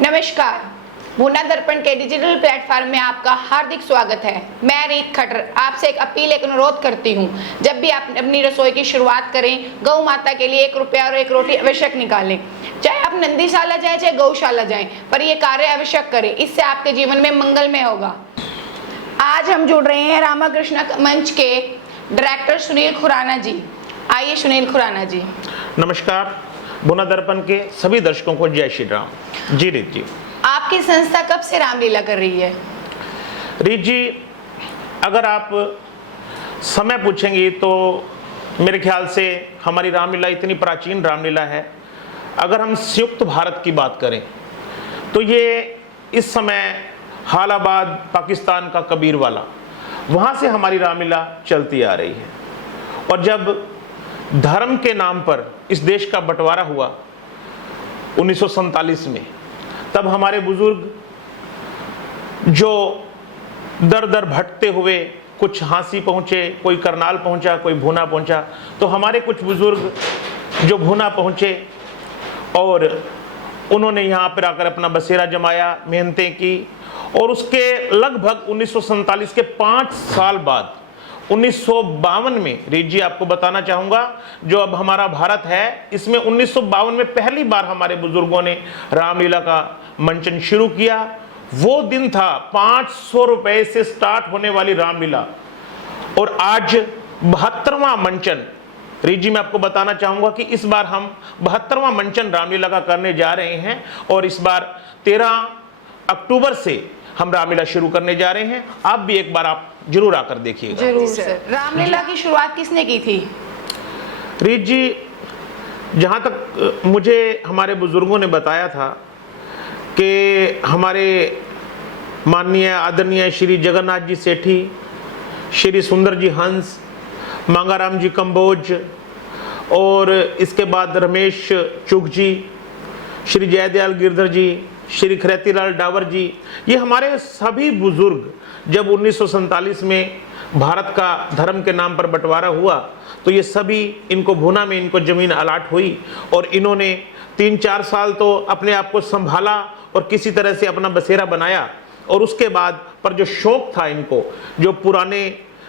नमस्कार, भुना दर्पण के डिजिटल प्लेटफॉर्म में आपका हार्दिक स्वागत है। मैं रीत खट्टर आपसे एक अपील, एक अनुरोध करती हूँ। जब भी आप अपनी रसोई की शुरुआत करें, गौ माता के लिए 1 रुपया और 1 रोटी आवश्यक निकालें। चाहे आप नंदीशाला जाएं, चाहे गौशाला जाएं, पर ये कार्य आवश्यक करें। इससे आपके जीवन में मंगलमय होगा। आज हम जुड़ रहे हैं रामाकृष्ण मंच के डायरेक्टर सुनील खुराना जी। आइए सुनील खुराना जी। नमस्कार, भुना दर्पण के सभी दर्शकों को जय श्री राम। जी रीत जी, आपकी संस्था कब से रामलीला कर रही है? रीत जी, अगर आप समय पूछेंगी तो मेरे ख्याल से हमारी रामलीला इतनी प्राचीन रामलीला है। अगर हम संयुक्त भारत की बात करें तो ये इस समय हालाबाद पाकिस्तान का कबीरवाला, वहाँ से हमारी रामलीला चलती आ रही है। और जब धर्म के नाम पर इस देश का बंटवारा हुआ 1947 में, तब हमारे बुजुर्ग जो दर दर भटकते हुए, कुछ हाँसी पहुँचे, कोई करनाल पहुँचा, कोई भुना पहुँचा, तो हमारे कुछ बुजुर्ग जो भुना पहुँचे और उन्होंने यहाँ पर आकर अपना बसेरा जमाया, मेहनतें की। और उसके लगभग 1947 के 5 साल बाद 1952 में, रीत जी आपको बताना चाहूँगा, जो अब हमारा भारत है, इसमें 1952 में पहली बार हमारे बुजुर्गों ने रामलीला का मंचन शुरू किया। वो दिन था 500 रुपए से स्टार्ट होने वाली रामलीला, और आज 72वां मंचन। रीत जी मैं आपको बताना चाहूँगा कि इस बार हम 72वां मंचन रामलीला का करने जा रहे हैं, और इस बार 13 अक्टूबर से हम रामलीला शुरू करने जा रहे हैं। आप भी एक बार आप जरूर आकर देखिएगा। जरूर सर। रामलीला की शुरुआत किसने की थी? रीत जी, जहाँ तक मुझे हमारे बुजुर्गों ने बताया था कि हमारे माननीय आदरणीय श्री जगन्नाथ जी सेठी, श्री सुंदर जी हंस, मांगाराम जी कंबोज, और इसके बाद रमेश चुग जी, श्री जयदयाल गिरधर जी, श्री खरेतीलाल डावर जी, ये हमारे सभी बुजुर्ग जब 1947 में भारत का धर्म के नाम पर बंटवारा हुआ, तो ये सभी, इनको भुना में इनको जमीन अलाट हुई, और इन्होंने 3-4 साल तो अपने आप को संभाला और किसी तरह से अपना बसेरा बनाया। और उसके बाद पर जो शौक था इनको, जो पुराने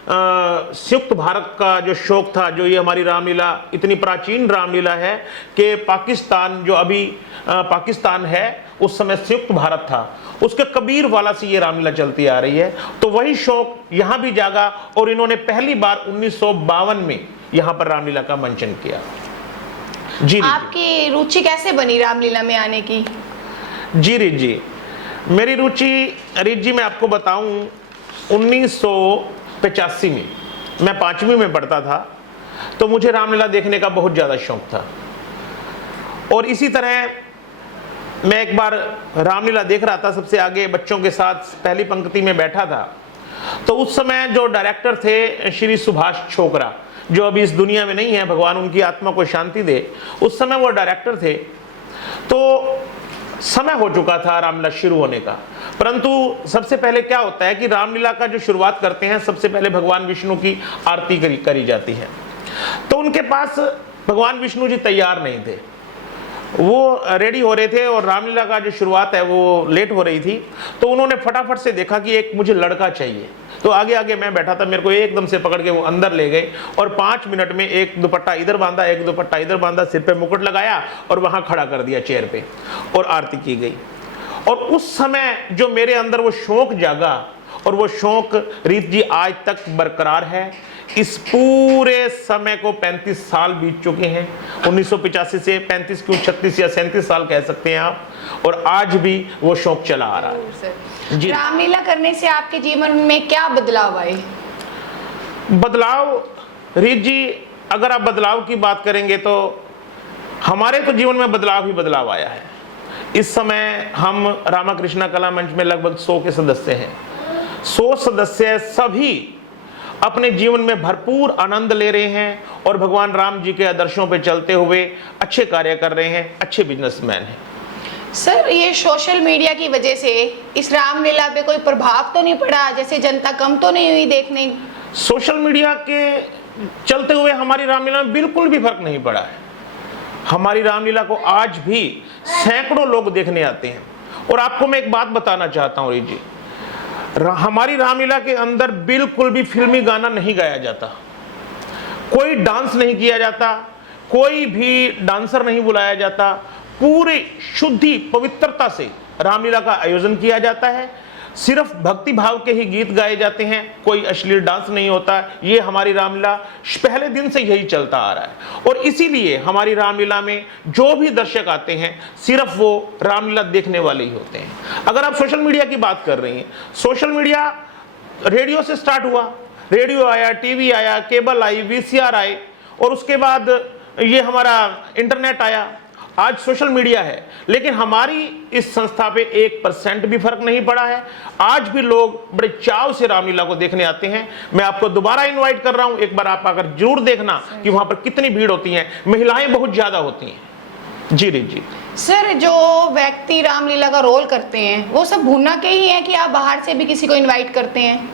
संयुक्त भारत का जो शौक था, जो ये हमारी रामलीला इतनी प्राचीन रामलीला है कि पाकिस्तान, जो अभी पाकिस्तान है, उस समय संयुक्त भारत था, उसके कबीरवाला से ये रामलीला चलती आ रही है। तो वही शौक यहाँ भी जागा, और इन्होंने पहली बार 1952 में यहाँ पर रामलीला का मंचन किया। जी, आपकी रुचि कैसे बनी रामलीला में आने की? जी रीत जी, मेरी रुचि, रीत जी मैं आपको बताऊं, 1985 में मैं 5वीं में पढ़ता था, तो मुझे रामलीला देखने का बहुत ज़्यादा शौक था। और इसी तरह मैं एक बार रामलीला देख रहा था, सबसे आगे बच्चों के साथ पहली पंक्ति में बैठा था। तो उस समय जो डायरेक्टर थे श्री सुभाष छोकरा, जो अभी इस दुनिया में नहीं है, भगवान उनकी आत्मा को शांति दे, उस समय वो डायरेक्टर थे। तो समय हो चुका था रामलीला शुरू होने का, परंतु सबसे पहले क्या होता है कि रामलीला का जो शुरुआत करते हैं, सबसे पहले भगवान विष्णु की आरती करी जाती है। तो उनके पास भगवान विष्णु जी तैयार नहीं थे, वो रेडी हो रहे थे, और रामलीला का जो शुरुआत है वो लेट हो रही थी। तो उन्होंने फटाफट से देखा कि एक मुझे लड़का चाहिए। तो आगे आगे मैं बैठा था, मेरे को एकदम से पकड़ के वो अंदर ले गए, और 5 मिनट में एक दुपट्टा इधर बांधा, एक दुपट्टा इधर बांधा, सिर पे मुकुट लगाया और वहां खड़ा कर दिया चेयर पे, और आरती की गई। और उस समय जो मेरे अंदर वो शौक जागा, और वो शौक रीत जी आज तक बरकरार है। इस पूरे समय को 35 साल बीत चुके हैं, 1985 से 35 क्यों 36 या 37 साल कह सकते हैं आप, और आज भी वो शौक चला आ रहा है। जी, रामलीला करने से आपके जीवन में क्या बदलाव आए? बदलाव, रीत जी अगर आप बदलाव की बात करेंगे तो हमारे तो जीवन में बदलाव ही बदलाव आया है। इस समय हम रामाकृष्ण कला मंच में लगभग 100 के सदस्य हैं। 100 सदस्य सभी अपने जीवन में भरपूर आनंद ले रहे हैं, और भगवान राम जी के आदर्शों पे चलते हुए अच्छे कार्य कर रहे हैं, अच्छे बिजनेसमैन हैं। सर, ये सोशल मीडिया की वजह से इस रामलीला पे कोई प्रभाव तो नहीं पड़ा? जैसे जनता कम तो नहीं हुई देखने? सोशल मीडिया के चलते हुए हमारी रामलीला में बिल्कुल भी फर्क नहीं पड़ा है। हमारी रामलीला को आज भी सैकड़ों लोग देखने आते हैं, और आपको मैं एक बात बताना चाहता हूं जी, हमारी रामलीला के अंदर बिल्कुल भी फिल्मी गाना नहीं गाया जाता, कोई डांस नहीं किया जाता, कोई भी डांसर नहीं बुलाया जाता। पूरी शुद्धि पवित्रता से रामलीला का आयोजन किया जाता है। सिर्फ भक्ति भाव के ही गीत गाए जाते हैं, कोई अश्लील डांस नहीं होता। ये हमारी रामलीला पहले दिन से यही चलता आ रहा है और इसीलिए हमारी रामलीला में जो भी दर्शक आते हैं सिर्फ वो रामलीला देखने वाले ही होते हैं। अगर आप सोशल मीडिया की बात कर रही हैं, सोशल मीडिया रेडियो से स्टार्ट हुआ, रेडियो आया, टीवी आया, केबल आई, वीसीआर आए और उसके बाद ये हमारा इंटरनेट आया, आज सोशल मीडिया है। लेकिन हमारी इस संस्था पे 1% भी फर्क नहीं पड़ा है। आज भी लोग बड़े चाव से रामलीला को देखने आते हैं। मैं आपको दोबारा इनवाइट कर रहा हूं, एक बार आप आकर जरूर देखना कि वहां पर कितनी भीड़ होती है। महिलाएं बहुत ज्यादा होती हैं। जी जी सर, जो व्यक्ति रामलीला का रोल करते हैं वो सब भूना के ही हैं कि आप बाहर से भी किसी को इन्वाइट करते हैं?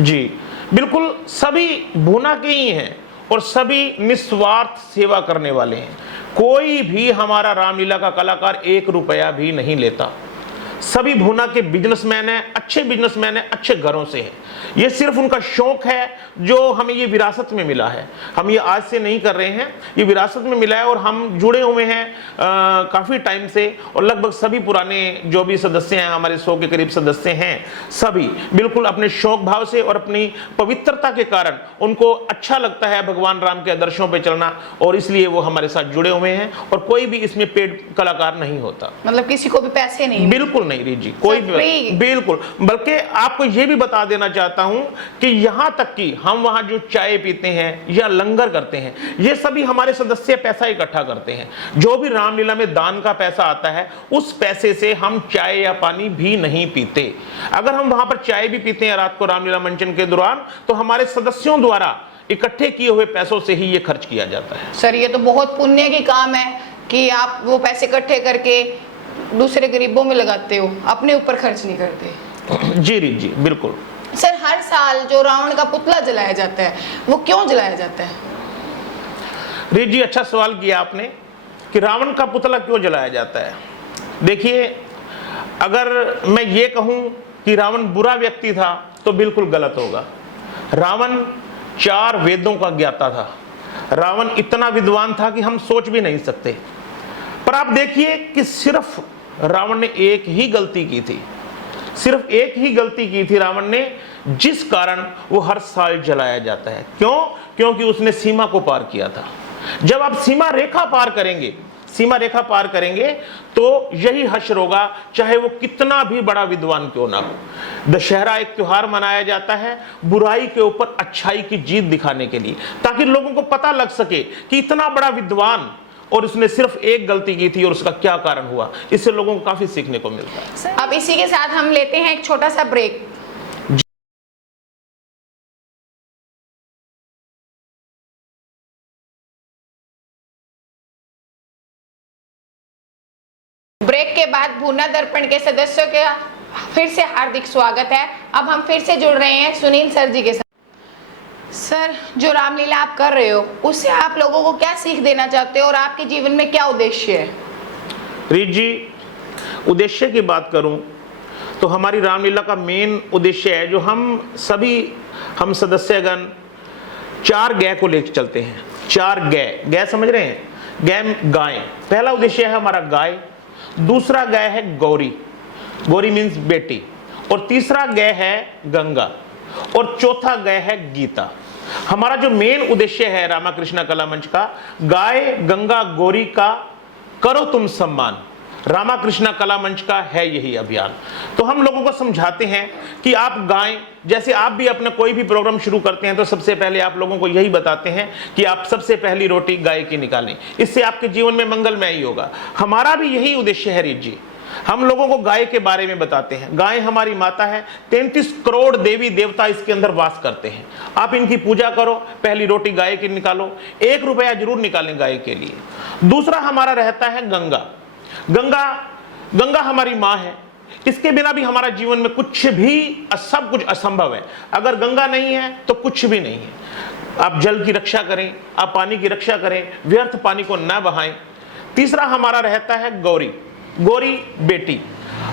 जी बिल्कुल, सभी भूना के ही हैं और सभी निस्वार्थ सेवा करने वाले हैं। कोई भी हमारा रामलीला का कलाकार 1 रुपया भी नहीं लेता। सभी भूना के बिजनेसमैन हैं, अच्छे बिजनेसमैन हैं, अच्छे घरों से हैं। ये सिर्फ उनका शौक है जो हमें ये विरासत में मिला है। हम ये आज से नहीं कर रहे हैं, ये विरासत में मिला है और हम जुड़े हुए हैं काफ़ी टाइम से। और लगभग सभी पुराने जो भी सदस्य हैं, हमारे 100 के करीब सदस्य हैं, सभी बिल्कुल अपने शौक भाव से और अपनी पवित्रता के कारण उनको अच्छा लगता है भगवान राम के आदर्शों पर चलना और इसलिए वो हमारे साथ जुड़े हुए हैं। और कोई भी इसमें पेड कलाकार नहीं होता, मतलब किसी को भी पैसे नहीं? बिल्कुल नहीं री जी, कोई भी, बिल्कुल। बल्कि आपको यह भी बता देना चाहता हूं कि यहां तक कि हम वहां जो चाय पीते हैं या लंगर करते हैं, ये सभी हमारे सदस्य पैसा इकट्ठा करते हैं। जो भी रामलीला में दान का पैसा आता है उस पैसे से हम चाय या पानी भी नहीं पीते। अगर हम वहां पर चाय भी पीते हैं रात को रामलीला मंचन के दौरान, तो हमारे सदस्यों द्वारा इकट्ठे किए हुए पैसों से ही ये खर्च किया जाता है। सर, ये तो बहुत पुण्य की काम है कि आप वो पैसे इकट्ठे करके दूसरे गरीबों में लगाते हो, अपने ऊपर खर्च नहीं करते। जी री जी, बिल्कुल। सर, हर साल जो रावण का पुतला जलाया जाता है वो क्यों जलाया जाता है? री जी, अच्छा सवाल किया आपने कि रावण का पुतला क्यों जलाया जाता है। देखिए, अगर मैं ये कहूं कि रावण बुरा व्यक्ति था तो बिल्कुल गलत होगा। रावण 4 वेदों का ज्ञाता था। रावण इतना विद्वान था कि हम सोच भी नहीं सकते। पर आप देखिए कि सिर्फ रावण ने एक ही गलती की थी, सिर्फ एक ही गलती की थी रावण ने, जिस कारण वो हर साल जलाया जाता है। क्यों? क्योंकि उसने सीमा को पार किया था। जब आप सीमा रेखा पार करेंगे, सीमा रेखा पार करेंगे तो यही हश्र होगा, चाहे वो कितना भी बड़ा विद्वान क्यों ना हो। दशहरा एक त्योहार मनाया जाता है बुराई के ऊपर अच्छाई की जीत दिखाने के लिए, ताकि लोगों को पता लग सके कि इतना बड़ा विद्वान और उसने सिर्फ एक गलती की थी और उसका क्या कारण हुआ। इससे लोगों को काफी सीखने को मिलता है। अब इसी के साथ हम लेते हैं एक छोटा सा ब्रेक। ब्रेक के बाद भूना दर्पण के सदस्यों का फिर से हार्दिक स्वागत है। अब हम फिर से जुड़ रहे हैं सुनील सर जी के साथ। सर, जो रामलीला आप कर रहे हो उससे आप लोगों को क्या सीख देना चाहते हो और आपके जीवन में क्या उद्देश्य है? रीत जी, उद्देश्य की बात करूं तो हमारी रामलीला का मेन उद्देश्य है, जो हम सदस्यगण 4 गाय को लेकर चलते हैं। 4 गाय समझ रहे हैं? गाय पहला उद्देश्य है हमारा गाय, दूसरा गाय है गौरी, गौरी मीन्स बेटी, और तीसरा गाय है गंगा, और चौथा गाय है गीता। हमारा जो मेन उद्देश्य है रामाकृष्ण कला मंच का, गाय गंगा गौरी का करो तुम सम्मान, रामाकृष्ण कला मंच का है यही अभियान। तो हम लोगों को समझाते हैं कि आप गाय, जैसे आप भी अपना कोई भी प्रोग्राम शुरू करते हैं तो सबसे पहले आप लोगों को यही बताते हैं कि आप सबसे पहली रोटी गाय की निकालें, इससे आपके जीवन में मंगलमय ही होगा। हमारा भी यही उद्देश्य है रीत जी। हम लोगों को गाय के बारे में बताते हैं। गाय हमारी माता है, 33 करोड़ देवी देवता इसके अंदर वास करते हैं। आप इनकी पूजा करो, पहली रोटी गाय की निकालो, 1 रुपया जरूर निकालें गाय के लिए। दूसरा हमारा रहता है गंगा। गंगा हमारी माँ है, इसके बिना भी हमारा जीवन में कुछ भी, सब कुछ असंभव है। अगर गंगा नहीं है तो कुछ भी नहीं है। आप जल की रक्षा करें, आप पानी की रक्षा करें, व्यर्थ पानी को न बहाएं। तीसरा हमारा रहता है गौरी, गौरी बेटी।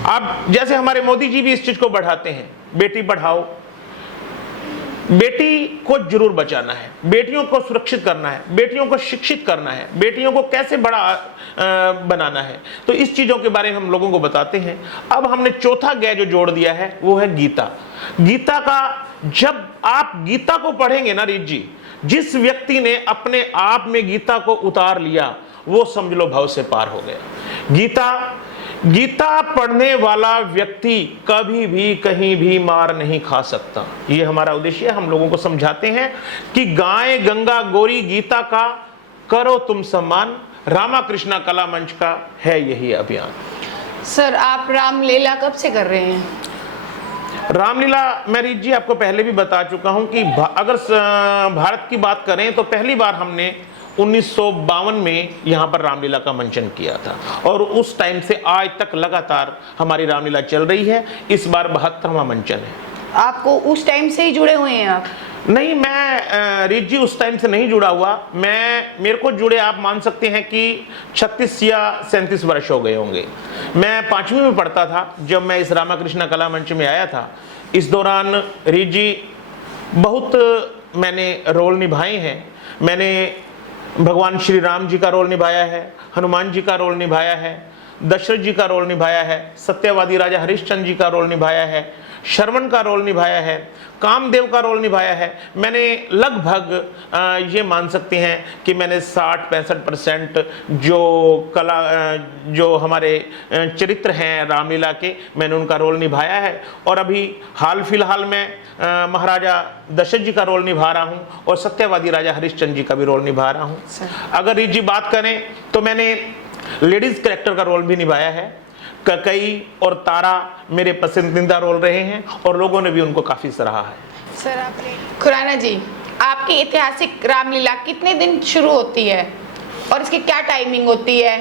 आप जैसे हमारे मोदी जी भी इस चीज को बढ़ाते हैं, बेटी पढ़ाओ, बेटी को जरूर बचाना है, बेटियों को सुरक्षित करना है, बेटियों को शिक्षित करना है, बेटियों को कैसे बड़ा बनाना है, तो इस चीजों के बारे में हम लोगों को बताते हैं। अब हमने चौथा गय जो जोड़ दिया है वो है गीता। गीता का, जब आप गीता को पढ़ेंगे ना रीत जी, जिस व्यक्ति ने अपने आप में गीता को उतार लिया वो समझ लो भव से पार हो गया। गीता पढ़ने वाला व्यक्ति कभी भी कहीं भी मार नहीं खा सकता। ये हमारा उद्देश्य है। हम लोगों को समझाते हैं कि गाय गंगा गौरी गीता का करो तुम सम्मान, रामा कृष्णा कला मंच का है यही अभियान। सर, आप रामलीला कब से कर रहे हैं? रामलीला मैं रीत जी आपको पहले भी बता चुका हूं कि अगर भारत की बात करें तो पहली बार हमने 1952 में यहाँ पर रामलीला का मंचन किया था और उस टाइम से आज तक लगातार हमारी रामलीला चल रही है। इस बार 72वां मंचन है। आपको उस टाइम से ही जुड़े हुए हैं आप? नहीं, मैं रीत जी उस टाइम से नहीं जुड़ा हुआ। मेरे को जुड़े आप मान सकते हैं कि 36 या 37 वर्ष हो गए होंगे। मैं 5वीं में पढ़ता था जब मैं इस रामाकृष्णा कला मंच में आया था। इस दौरान रीत जी बहुत मैंने रोल निभाए हैं। मैंने भगवान श्री राम जी का रोल निभाया है, हनुमान जी का रोल निभाया है, दशरथ जी का रोल निभाया है, सत्यवादी राजा हरिश्चंद्र जी का रोल निभाया है, श्रवण का रोल निभाया है, कामदेव का रोल निभाया है। मैंने लगभग ये मान सकते हैं कि मैंने 60-65% जो हमारे चरित्र हैं रामलीला के, मैंने उनका रोल निभाया है। और अभी हाल फिलहाल में महाराजा दशरथ जी का रोल निभा रहा हूँ और सत्यवादी राजा हरिश्चंद्र जी का भी रोल निभा रहा हूँ। अगर रीत जी बात करें तो मैंने लेडीज कैरेक्टर का रोल भी निभाया है। ककई और तारा मेरे पसंदीदा रोल रहे हैं और लोगों ने भी उनको काफी सराहा है। सर, आपने खुराना जी, आपकी ऐतिहासिक रामलीला कितने दिन शुरू होती है और इसकी क्या टाइमिंग होती है?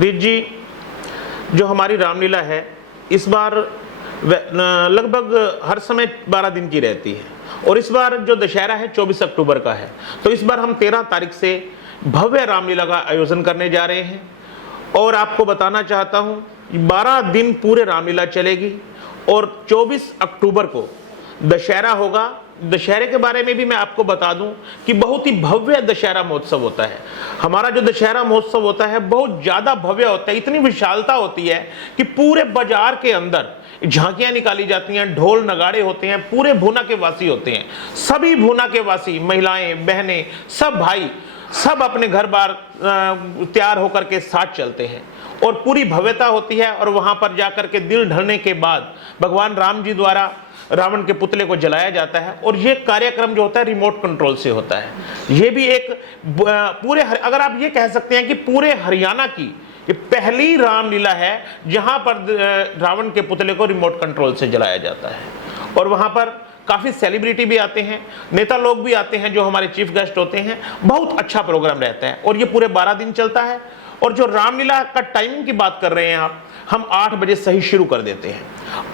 रीत जी, जो हमारी रामलीला है इस बार लगभग हर समय 12 दिन की रहती है और इस बार जो दशहरा है 24 अक्टूबर का है। तो इस बार हम 13 तारीख से भव्य रामलीला का आयोजन करने जा रहे हैं और आपको बताना चाहता हूं 12 दिन पूरे रामलीला चलेगी और 24 अक्टूबर को दशहरा होगा। दशहरे के बारे में भी मैं आपको बता दूं कि बहुत ही भव्य दशहरा महोत्सव होता है। हमारा जो दशहरा महोत्सव होता है बहुत ज्यादा भव्य होता है। इतनी विशालता होती है कि पूरे बाजार के अंदर झांकियां निकाली जाती हैं, ढोल नगाड़े होते हैं, पूरे भूना के वासी होते हैं। सभी भूना के वासी, महिलाएं, बहनें, सब भाई, सब अपने घर बार तैयार होकर के साथ चलते हैं और पूरी भव्यता होती है। और वहां पर जाकर के दिल ढलने के बाद भगवान राम जी द्वारा रावण के पुतले को जलाया जाता है और ये कार्यक्रम जो होता है रिमोट कंट्रोल से होता है। ये भी एक पूरे, अगर आप ये कह सकते हैं कि पूरे हरियाणा की ये पहली रामलीला है जहां पर रावण के पुतले को रिमोट कंट्रोल से जलाया जाता है। और वहां पर काफी सेलिब्रिटी भी आते हैं, नेता लोग भी आते हैं जो हमारे चीफ गेस्ट होते हैं। बहुत अच्छा प्रोग्राम रहता है और ये पूरे 12 दिन चलता है। और जो रामलीला का टाइमिंग की बात कर रहे हैं आप, हम 8 बजे सही शुरू कर देते हैं।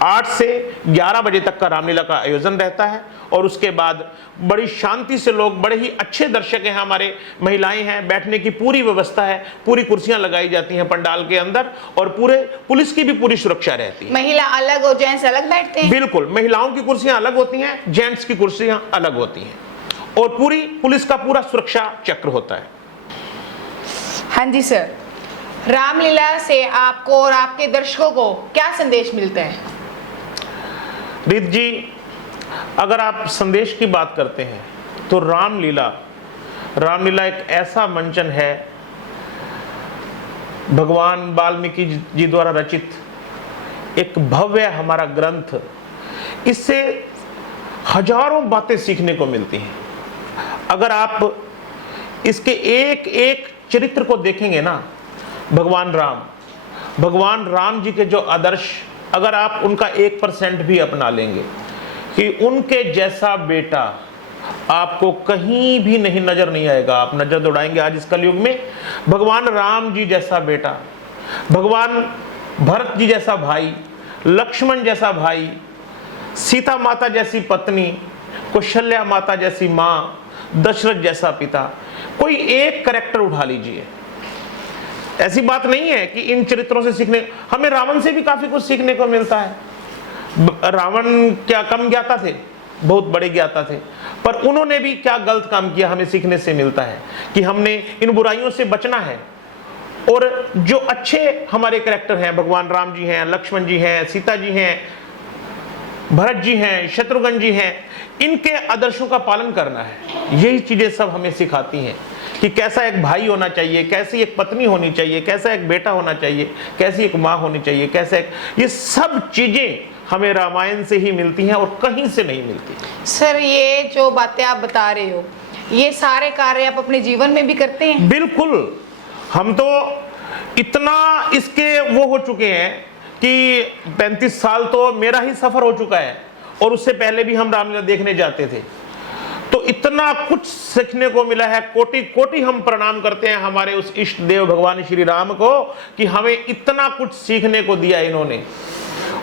8 से 11 बजे तक का रामलीला का आयोजन रहता है और उसके बाद बड़ी शांति से लोग, बड़े ही अच्छे दर्शक हैं हमारे, महिलाएं हैं, बैठने की पूरी व्यवस्था है, पूरी कुर्सियां लगाई जाती हैं पंडाल के अंदर और पूरे पुलिस की भी पूरी सुरक्षा रहती है। महिला अलग और जेंट्स अलग बैठते हैं? बिल्कुल, महिलाओं की कुर्सियां अलग होती हैं, जेंट्स की कुर्सियां अलग होती हैं और पूरी पुलिस का पूरा सुरक्षा चक्र होता है। हाँ जी सर, रामलीला से आपको और आपके दर्शकों को क्या संदेश मिलता है? रीत जी, अगर आप संदेश की बात करते हैं तो रामलीला एक ऐसा मंचन है, भगवान वाल्मीकि जी द्वारा रचित एक भव्य हमारा ग्रंथ। इससे हजारों बातें सीखने को मिलती हैं। अगर आप इसके एक एक चरित्र को देखेंगे ना, भगवान राम जी के जो आदर्श, अगर आप उनका 1% भी अपना लेंगे कि उनके जैसा बेटा आपको कहीं भी नजर नहीं आएगा। आप नजर दौड़ाएंगे आज इस कलयुग में, भगवान राम जी जैसा बेटा, भगवान भरत जी जैसा भाई, लक्ष्मण जैसा भाई, सीता माता जैसी पत्नी, कौशल्या माता जैसी माँ, दशरथ जैसा पिता। कोई एक कैरेक्टर उठा लीजिए, ऐसी बात नहीं है कि इन चरित्रों से सीखने, हमें रावण से भी काफी कुछ सीखने को मिलता है। रावण क्या कम ज्ञाता थे, बहुत बड़े ज्ञाता थे, पर उन्होंने भी क्या गलत काम किया हमें सीखने से मिलता है कि हमने इन बुराइयों से बचना है। और जो अच्छे हमारे कैरेक्टर हैं, भगवान राम जी हैं, लक्ष्मण जी हैं, सीता जी हैं, भरत जी हैं, शत्रुघ्न जी हैं, इनके आदर्शों का पालन करना है। यही चीजें सब हमें सिखाती हैं कि कैसा एक भाई होना चाहिए, कैसी एक पत्नी होनी चाहिए, कैसा एक बेटा होना चाहिए, कैसी एक माँ होनी चाहिए, कैसे एक, ये सब चीजें हमें रामायण से ही मिलती हैं और कहीं से नहीं मिलती। सर ये जो बातें आप बता रहे हो, ये सारे कार्य आप अपने जीवन में भी करते हैं? बिल्कुल, हम तो इतना इसके वो हो चुके हैं कि 35 साल तो मेरा ही सफर हो चुका है, और उससे पहले भी हम रामलीला देखने जाते थे, तो इतना कुछ सीखने को मिला है। कोटि कोटि हम प्रणाम करते हैं हमारे उस इष्ट देव भगवान श्री राम को कि हमें इतना कुछ सीखने को दिया इन्होंने,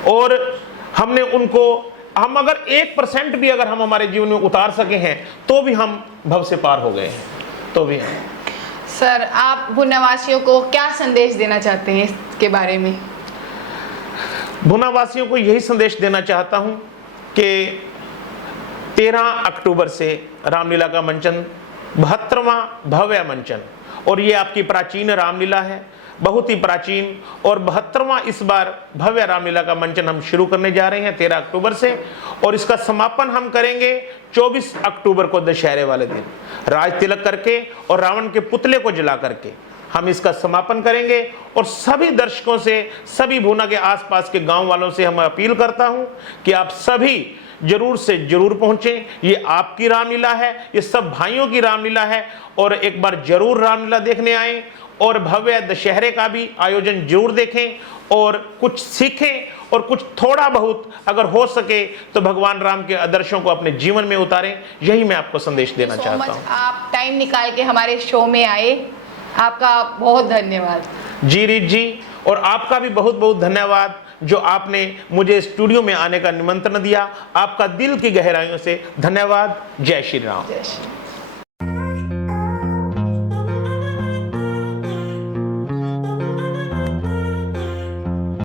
और हमने उनको, हम अगर 1% भी अगर हम हमारे जीवन में उतार सके हैं तो भी हम भव से पार हो गए हैं, तो भी हैं। सर आप भुन्नावासियों को क्या संदेश देना चाहते हैं इसके बारे में? भुन्नावासियों को यही संदेश देना चाहता हूं कि 13 अक्टूबर से रामलीला का मंचन, 72वां भव्य मंचन, और ये आपकी प्राचीन रामलीला है, बहुत ही प्राचीन, और 72वां इस बार भव्य रामलीला का मंचन हम शुरू करने जा रहे हैं 13 अक्टूबर से, और इसका समापन हम करेंगे 24 अक्टूबर को दशहरे वाले दिन राज तिलक करके और रावण के पुतले को जला करके हम इसका समापन करेंगे। और सभी दर्शकों से, सभी भुना के आसपास के गांव वालों से हम अपील करता हूं कि आप सभी जरूर से जरूर पहुंचें। ये आपकी रामलीला है, ये सब भाइयों की रामलीला है, और एक बार जरूर रामलीला देखने आएं, और भव्य दशहरे का भी आयोजन जरूर देखें, और कुछ सीखें, और कुछ थोड़ा बहुत अगर हो सके तो भगवान राम के आदर्शों को अपने जीवन में उतारें। यही मैं आपको संदेश देना चाहता हूँ। आप टाइम निकाल के हमारे शो में आए, आपका बहुत धन्यवाद। जी रीत जी, और आपका भी बहुत बहुत धन्यवाद जो आपने मुझे स्टूडियो में आने का निमंत्रण दिया। आपका दिल की गहराइयों से धन्यवाद। जय श्री राम। जय श्री राम।